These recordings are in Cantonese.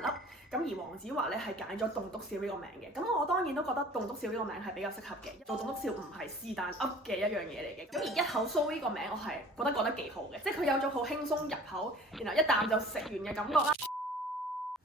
但噏，咁而黃子華咧係揀咗棟篤笑呢個名嘅，咁我當然都覺得棟篤笑呢個名係比較適合嘅，做棟篤笑唔係是但噏嘅一樣嘢嚟嘅，咁而一口酥呢個名我係覺得幾好嘅，即係佢有種好輕鬆入口，然後一啖就食完嘅感覺啦。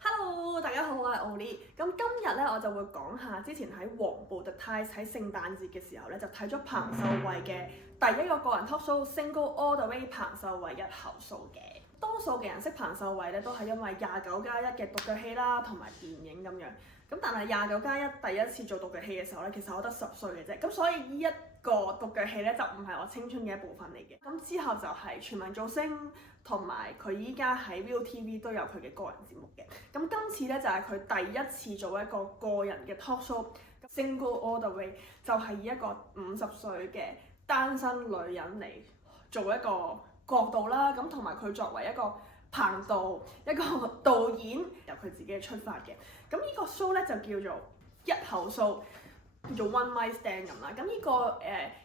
Hello， 大家好，我係 Oli。咁今日咧我就會講下之前喺黃埔 The Times 喺聖誕節嘅時候咧就睇咗彭秀慧嘅第一個個人 talk show Single All The Way 彭秀慧一口酥嘅。多數嘅人識彭秀慧咧都係因為29+1嘅獨腳戲啦，同埋電影咁樣。咁但係29+1第一次做獨腳戲嘅時候咧，其實我得10歲嘅啫。咁所以呢一個獨腳戲咧就唔係我青春嘅一部分嚟嘅。咁之後就係全民造星，同埋佢依家喺 ViuTV 都有佢嘅個人節目嘅。咁今次咧就係佢第一次做一個個人嘅 talk show Single All The Way， 就係以一個50歲嘅單身女人嚟做一個角度啦。咁同埋佢作為一個彭導，一個導演，由佢自己出發嘅。咁呢個 show 咧就叫做一口酥，叫做 One Mic Stand 咁啦。咁呢個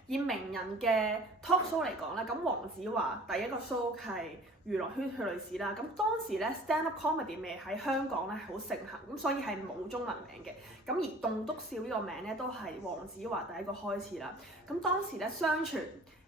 以名人嘅 talk show 嚟講咧，咁黃子華第一個 show 係娛樂圈血淚史啦。咁當時咧 stand up comedy 未喺香港咧好盛行，咁所以係冇中文名嘅。咁而棟篤笑呢個名咧都係黃子華第一個開始啦。咁當時咧相傳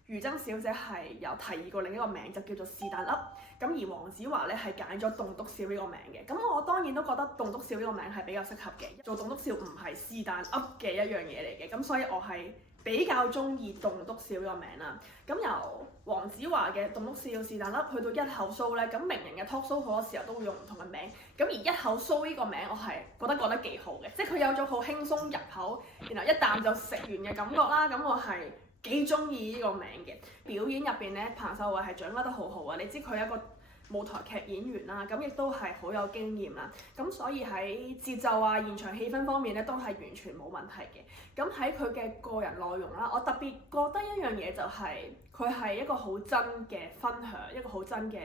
俞琤小姐係有提議過另一個名，就叫做是但噏。咁而黃子華咧係揀咗棟篤笑呢個名嘅。咁我當然都覺得棟篤笑呢個名係比較適合嘅，做棟篤笑唔係是但噏嘅一樣嘢嚟嘅。咁所以我係比較中意棟篤笑呢個名啦。咁由黃子華嘅棟篤笑是但噏去到一口酥咧，咁名人嘅 talk show 好多時候都會用唔同嘅名。咁而一口酥呢個名我係覺得幾好嘅，即係佢有種好輕鬆入口，然後一啖就食完嘅感覺啦。咁我係幾中意呢個名嘅。表演入邊咧，彭秀慧係掌握得好好啊！你知佢係一個舞台劇演員啦，咁亦都係好有經驗啦。咁所以喺節奏啊、現場氣氛方面咧，都係完全冇問題嘅。咁喺佢嘅個人內容啦，我特別覺得一樣嘢就係佢係一個好真嘅分享，一個好真嘅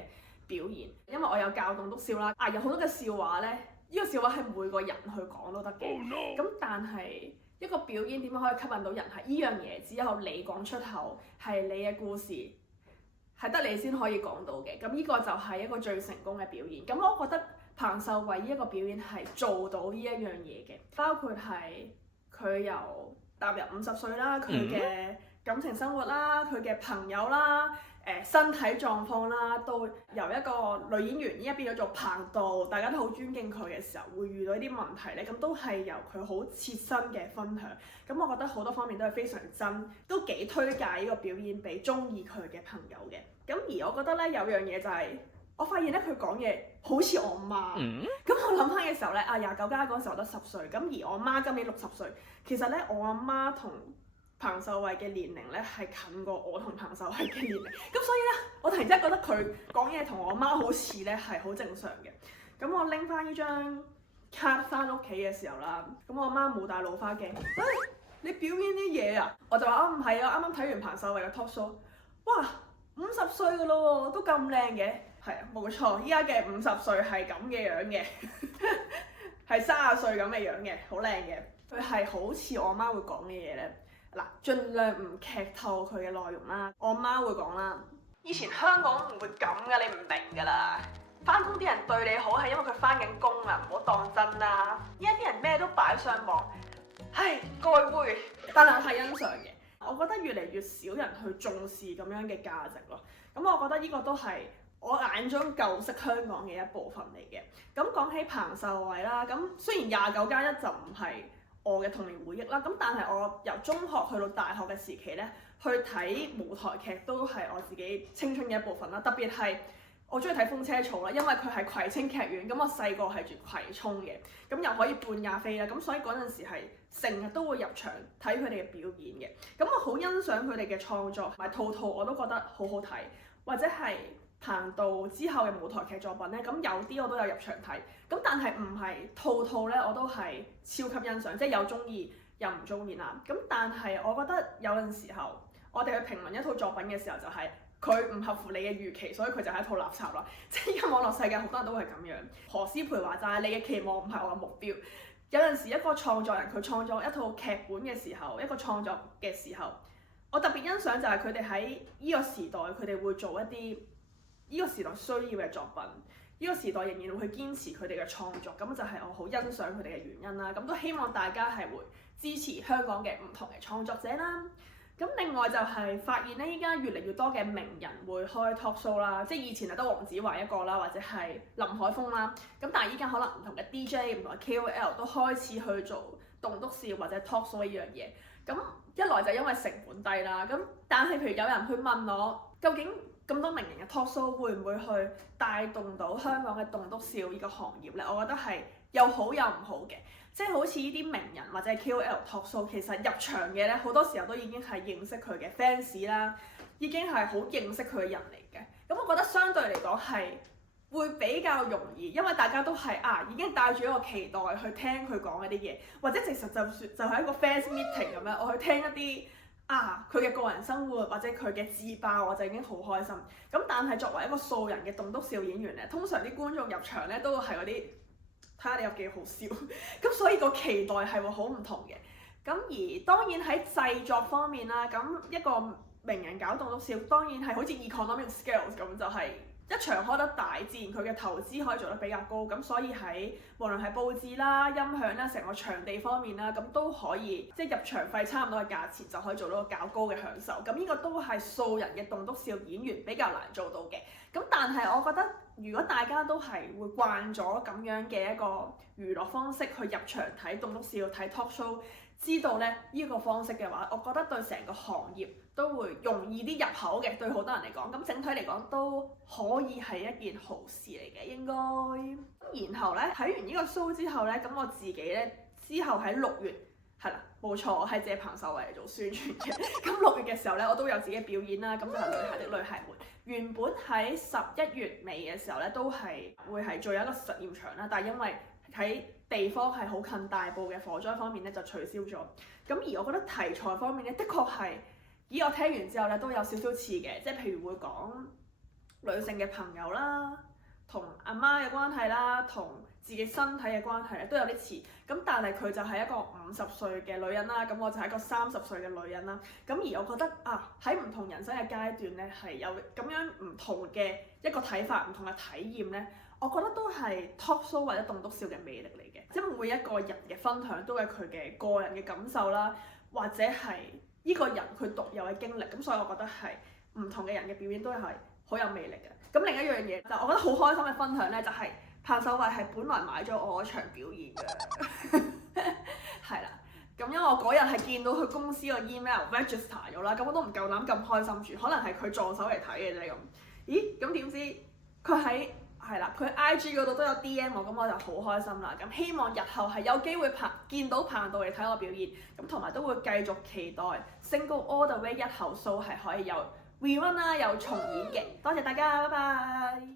表現。因為我有教棟篤笑啦，有好多嘅笑話咧，呢個笑話係每個人去講都得嘅。咁但係一個表演點樣可以吸引到人係呢樣嘢，只有你講出口，係你嘅故事，係得你先可以講到嘅。咁呢個就係一個最成功嘅表演。咁我覺得彭秀慧呢一個表演係做到呢一樣嘢嘅，包括係佢由踏入50歲啦，佢嘅感情生活啦，佢嘅朋友啦，身體狀況啦，到由一個女演員依家變咗做彭導，大家都好尊敬佢嘅時候，會遇到一啲問題咧，咁都係由佢好切身嘅分享。咁我覺得好多方面都係非常真，都幾推介呢個表演俾中意佢嘅朋友嘅。咁而我覺得咧有樣嘢就係，我發現咧佢講嘢好似我媽。咁我諗翻嘅時候咧，29+嗰陣時我得10歲，咁而我媽今年60歲。其實咧我阿媽同彭秀慧嘅年齡咧係近過我同彭秀慧嘅年齡，咁所以咧我突然之間覺得佢講嘢同我媽好似咧係好正常嘅。咁我拎翻呢張卡翻屋企嘅時候啦，咁我阿媽冇帶老花鏡，你表演啲嘢啊？我就話唔係啊，啱啱睇完彭秀慧嘅 talk show， 哇50歲噶咯喎，都咁靚嘅。係啊，冇錯，依家嘅50歲係咁嘅樣嘅，係30歲咁嘅樣嘅，好靚嘅。佢係好似我媽會講嘅嘢咧。嗱，盡量唔劇透佢嘅內容啦。我媽會講啦，以前香港唔會咁噶，你唔明噶啦。翻工啲人對你好係因為佢翻緊工啊，唔好當真啦。依家啲人咩都擺上網，唉，該會，但係係欣賞嘅。我覺得越嚟越少人去重視咁樣嘅價值咯。咁我覺得呢個都係我眼中舊式香港嘅一部分嚟嘅。咁講起彭秀慧啦，咁雖然29+1就唔係我嘅童年回憶啦，咁但係我由中學去到大學嘅時期咧，去睇舞台劇都係我自己青春嘅一部分啦。特別係我中意睇風車草啦，因為佢係葵青劇院，咁我細個係住葵涌嘅，咁又可以半價飛啦，咁所以嗰陣時係成日都會入場睇佢哋嘅表演嘅。咁我好欣賞佢哋嘅創作，同埋套套我都覺得好好睇，或者係彭導之後嘅舞台劇作品咧，咁有啲我都有入場睇，咁但係唔係套套咧我都係超級欣賞，即係有中意又唔中意啦。咁但係我覺得有陣時候我哋去評論一套作品嘅時候，就係佢唔合乎你嘅預期，所以佢就係一套垃圾啦。即係依家網絡世界好多人都係咁樣。何詩蓓話齋，你嘅期望唔係我嘅目標。有陣時一個創作人佢創作一套劇本嘅時候，一個創作嘅時候，我特別欣賞就係佢哋喺呢個時代，佢哋會做一啲呢個時代需要嘅作品，呢個時代仍然會去堅持佢哋嘅創作，咁就係我好欣賞佢哋嘅原因啦。咁都希望大家係會支持香港嘅唔同嘅創作者啦。咁另外就係發現咧，依家越嚟越多嘅名人會開 talk show 啦，即係以前係得黃子華一個啦，或者係林海峰啦。咁但係依家可能唔同嘅 DJ、唔同嘅 KOL 都開始去做棟篤笑或者 talk show 呢樣嘢。咁一來就因為成本低啦，咁但係譬如有人去問我，究竟咁多名人嘅 talk show 會唔會去帶動到香港嘅棟篤笑呢個行業咧？我覺得係有好有唔好嘅。即係好似呢啲名人或者 KOL talk show，其實入場嘅咧好多時候都已經係認識佢嘅 fans 啦，已經係好認識佢嘅人嚟嘅。咁我覺得相對嚟講係會比較容易，因為大家都係已經帶住一個期待去聽佢講一啲嘢，或者其實就算就係一個 fans meeting 咁樣，我去聽一啲佢嘅個人生活或者佢嘅自爆，我就已經好開心。咁但係作為一個素人嘅棟篤笑演員咧，通常啲觀眾入場咧都係嗰啲，睇下你有幾好笑，咁所以個期待係會好唔同嘅。咁而當然喺製作方面啦，咁一個名人搞棟篤笑，當然係好似 economic scales 咁，就係一場開得大，自然佢嘅投資可以做得比較高。咁所以喺無論係佈置啦、音響啦、成個場地方面啦，咁都可以即係入場費差唔多嘅價錢就可以做到個較高嘅享受。咁呢個都係素人嘅棟篤笑演員比較難做到嘅。咁但係我覺得，如果大家都係會慣咗咁樣嘅一個娛樂方式去入場睇棟篤笑、睇 talk show，知道咧呢個方式嘅話，我覺得對成個行業都會容易啲入口嘅，對好多人嚟講。咁整體嚟講都可以係一件好事嚟嘅，應該。然後咧睇完呢個 show 之後咧，咁我自己咧之後喺6月係啦，冇錯，我係借彭秀慧嚟做宣傳嘅。咁6月嘅時候咧，我都有自己表演啦，咁就係《女孩的女孩們》。原本喺11月尾嘅時候咧，都係會係做一個實驗場啦，但係因為喺地方係好近大埔嘅火災方面咧，就取消咗。咁而我覺得題材方面咧，的確係，我聽完之後咧都有少少似嘅，即係譬如會講女性嘅朋友啦，同阿媽嘅關係啦，同自己身體嘅關係咧都有啲似。咁但係佢就係一個50歲嘅女人啦，咁我就係一個30歲嘅女人啦。咁而我覺得喺唔同人生嘅階段咧，係有咁樣唔同嘅一個睇法、唔同嘅體驗咧，我覺得都係 talk show 或者棟篤笑嘅魅力嚟嘅。即係每一個人嘅分享都係佢嘅個人嘅感受啦，或者係呢個人佢獨有嘅經歷。咁所以我覺得係唔同嘅人嘅表演都係好有魅力嘅。咁另一樣嘢就我覺得好開心嘅分享咧，就係彭秀慧係本來買咗我嗰場表演嘅，係啦。咁因為我嗰日係見到佢公司個 email register 咗啦，咁我都唔夠膽咁開心住，可能係佢撞手嚟睇嘅啫咁。咦？咁點知佢喺佢 IG 嗰度都有 DM 我，咁我就好開心啦。咁希望日後係有機會見到彭導嚟睇我表演，咁同埋都會繼續期待 Single All The Way 1後 show 係可以有 rerun 啦，有重演嘅。多謝大家，拜拜。